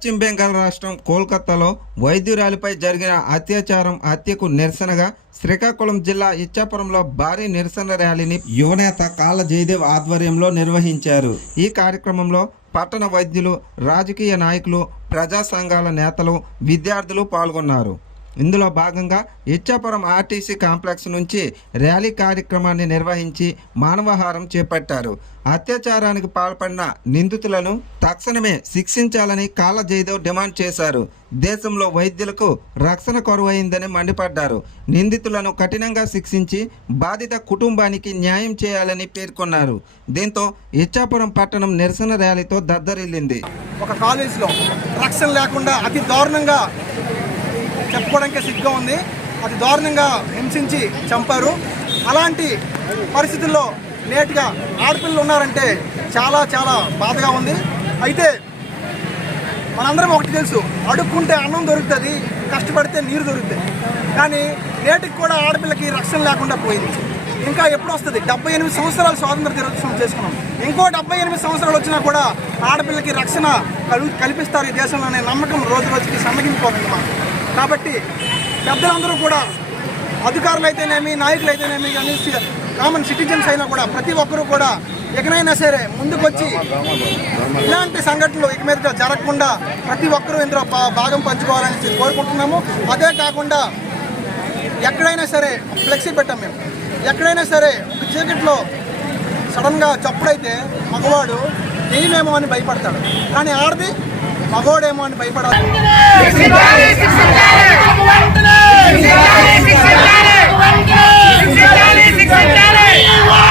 పశ్చిమ బెంగాల్ రాష్ట్రం కోల్కతాలో వైద్యురాలిపై జరిగిన హత్యకు నిరసనగా శ్రీకాకుళం జిల్లా ఇచ్చాపురంలో భారీ నిరసన ర్యాలీని యువనేత కాళ్ళ జయదేవ్ ఆధ్వర్యంలో నిర్వహించారు. ఈ కార్యక్రమంలో పట్టణ వైద్యులు, రాజకీయ నాయకులు, ప్రజా సంఘాల నేతలు, విద్యార్థులు పాల్గొన్నారు. ఇందులో భాగంగా ఇచ్చాపురం ఆర్టీసీ కాంప్లెక్స్ నుంచి ర్యాలీ కార్యక్రమాన్ని నిర్వహించి మానవహారం చేపట్టారు. అత్యాచారానికి పాల్పడిన నిందితులను తక్షణమే శిక్షించాలని కాళ్ళ జయదేవ్ డిమాండ్ చేశారు. దేశంలో వైద్యులకు రక్షణ కరువైందని మండిపడ్డారు. నిందితులను కఠినంగా శిక్షించి బాధిత కుటుంబానికి న్యాయం చేయాలని పేర్కొన్నారు. దీంతో ఇచ్చాపురం పట్టణం నిరసన ర్యాలీతో దద్దరిల్లింది. ఒక కాలేజీలో రక్షణ లేకుండా అతి దారుణంగా చెప్పుకోవడానికి సిగ్గా ఉంది. అది దారుణంగా హింసించి చంపారు. అలాంటి పరిస్థితుల్లో నేటిగా ఆడపిల్లలు ఉన్నారంటే చాలా చాలా బాధగా ఉంది. అయితే మనందరం ఒకటి తెలుసు, అడుక్కుంటే అన్నం దొరుకుతుంది, కష్టపడితే నీరు దొరుకుతుంది. కానీ నేటికి కూడా ఆడపిల్లకి రక్షణ లేకుండా పోయింది. ఇంకా ఎప్పుడు వస్తుంది? 78 సంవత్సరాలు స్వాతంత్ర దినోత్సవం చేసుకున్నాం. ఇంకో 78 సంవత్సరాలు వచ్చినా కూడా ఆడపిల్లకి రక్షణ కల్పిస్తారు ఈ దేశంలో అనే నమ్మకం రోజు రోజుకి సన్నగిపోతుంది మాకు. కాబట్టి పెద్దలందరూ కూడా, అధికారులు అయితేనేమి, నాయకులు అయితేనేమి, కానీ కామన్ సిటిజన్స్ అయినా కూడా ప్రతి ఒక్కరూ కూడా ఎక్కడైనా సరే ముందుకొచ్చి ఇలాంటి సంఘటనలు ఇక మీద జరగకుండా ప్రతి ఒక్కరూ ఇందులో భాగం పంచుకోవాలని కోరుకుంటున్నాము. అదే కాకుండా ఎక్కడైనా సరే ఫ్లెక్సీ పెట్టాం మేము. ఎక్కడైనా సరే చీకట్లో సడన్గా చప్పుడైతే మగవాడు నేనేమో అని భయపడతాడు, కానీ ఆడది మగవాడేమో అని భయపడాలి. Let's go!